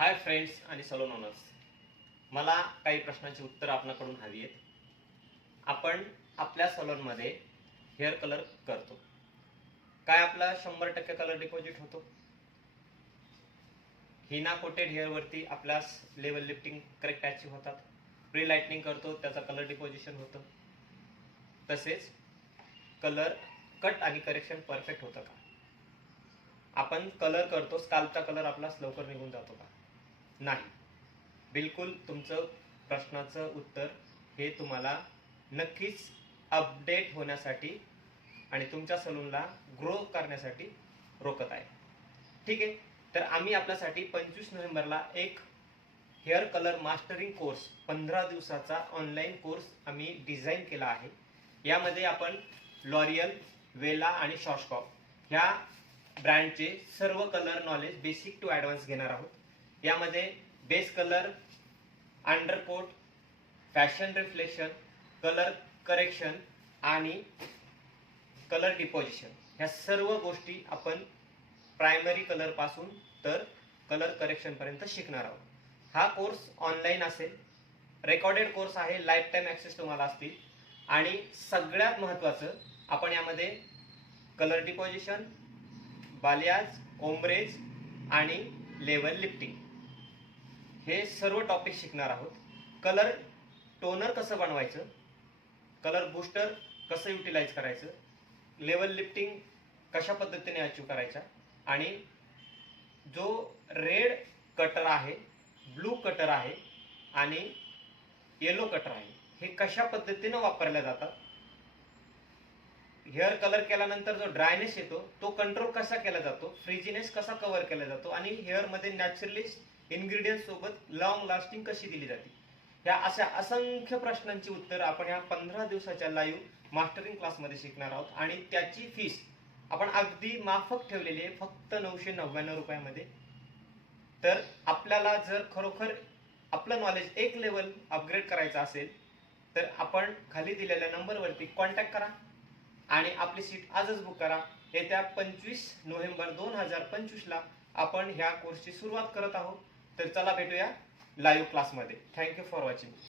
Hi friends आणि salon owners, मला काही प्रश्नांची उत्तर आपणाकडून हवी आहेत. आपण आपल्या सलोनमध्ये हेअर कलर करतो. काय आपला 100% कलर डिपॉझिट होतो? हिना कोटेड हेअरवरती आपल्या लेवल लिफ्टिंग करेक्ट अचीव होतात. प्री लाइटनिंग करतो त्याचा कलर डिपॉझिशन होतं. तसेच कलर कट आणि करेक्शन परफेक्ट होतं का? आपण कलर करतो, स्काल्पचा कलर आपला लवकर निघून जातो का? नाही. बिलकुल तुमचं प्रश्नाचं उत्तर हे तुम्हाला नक्कीच अपडेट होण्यासाठी आणि तुमच्या सलूनला ग्रो करण्यासाठी रोकत आहे. ठीक आहे, तर आम्ही आपल्यासाठी 25 नोव्हेंबरला एक हेअर कलर मास्टरिंग कोर्स 15 दिवसाचा ऑनलाईन कोर्स आम्ही डिझाईन केला आहे. यामध्ये आपण लॉरियल, वेला आणि शॉर्टस्कॉप ह्या ब्रँडचे सर्व colour knowledge basic to advance घेणार आहोत. यामध्ये base colour, undercoat, fashion reflection, colour correction आणि कलर डिपॉझिशन ह्या सर्व गोष्टी आपण प्रायमरी कलर पासून तर कलर करेक्शन पर्यंत शिकणार आहोत. हा कोर्स ऑनलाईन असेल, रेकॉर्डेड कोर्स आहे, लाईफ टाईम ॲक्सेस तुम्हाला असतील. आणि सगळ्यात महत्त्वाचं, आपण यामध्ये कलर डिपॉझिशन, बालियाज, ओम्ब्रेज आणि लेवल लिफ्टिंग हे सर्व टॉपिक शिकणार आहोत. कलर टोनर कसं बनवायचं, कलर बूस्टर कसं युटिलाइज करायचं, लेवल लिफ्टिंग कशा पद्धतीने अचीव करायचा, आणि जो रेड कटर आहे, ब्लू कटर आहे आणि येलो कटर आहे हे कशा पद्धतीने वापरल्या जातात. हेअर कलर केल्यानंतर जो ड्रायनेस येतो तो कंट्रोल कसा केला जातो, फ्रीजीनेस कसा कव्हर केला जातो आणि हेअर मध्ये नॅचरली इन्ग्रेडियंट सोबत लॉंग लास्टिंग कशी दिली जाते, या अशा असंख्य प्रश्नांची उत्तर आपण या 15 दिवसाच्या लाईव्ह मास्टरिंग क्लासमध्ये शिकणार आहोत. आणि त्याची फीस आपण अगदी माफक ठेवलेली आहे, फक्त 999 रुपयामध्ये. तर आपल्याला जर खरोखर आपलं नॉलेज एक लेवल अपग्रेड करायचं असेल तर आपण खाली दिलेल्या नंबरवरती कॉन्टॅक्ट करा आणि आपली सीट आजच बुक करा. येत्या 25 नोव्हेंबर 2025ला आपण ह्या कोर्सची सुरुवात करत आहोत. तर चला भेटूया लाईव्ह क्लासमध्ये. Thank you for watching.